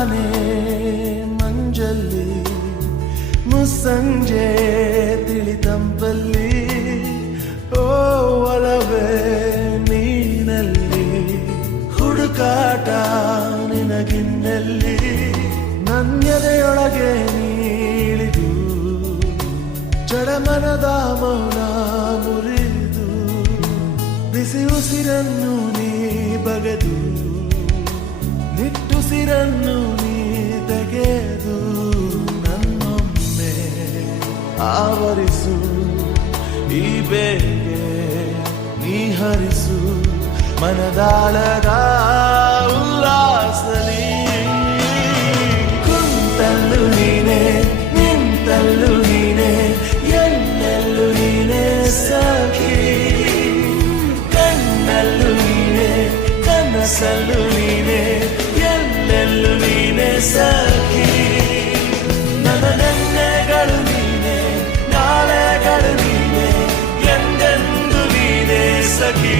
ತಾನೇ ಮಂಜಲ್ಲಿ ಮುಸ್ಸಂಜೆ ತಿಳಿತಂಪಲ್ಲಿ ಓ ಒಲವೇ ನೀನಲ್ಲಿ ಹುಡುಕಾಟ ನಿನಗಿನ್ನಲ್ಲಿ ನನ್ಯದೆಯೊಳಗೆ ನೀಳಿದು ಜಡಮನದ ಮೌನ ಮುರಿದು ಬಿಸಿ ಉಸಿರನ್ನು ನೀ ಬಗೆದು ನಿಟ್ಟುಸಿರನ್ನು ನೀ ತೆಗೆದು ನನ್ನೊಮ್ಮೆ ಆವರಿಸು ಈ ಬೇಗೆ ನೀ ಹರಿಸು ಮನದಾಳದ ಉಲ್ಲಾಸಲಿ ಕುಂತಲ್ಲು ನೀನೆ ನಿಂತಲ್ಲು ನೀನೆ ಎಲ್ಲೆಲ್ಲೂ ನೀನೆ ಸಖಿ ಕಣ್ಣಲ್ಲೂ ನೀನೆ ಕನಸಲ್ಲೂ ನೀನೆ ಎಲ್ಲೆಲ್ಲೂ ನೀನೆ ಸಖಿ ನನ್ನ ನೆನ್ನೆಗಳು ನೀನೆ ನಾಳೆಗಳು ನೀನೆ ಎಂದೆಂದು ನೀನೆ ಸಖಿ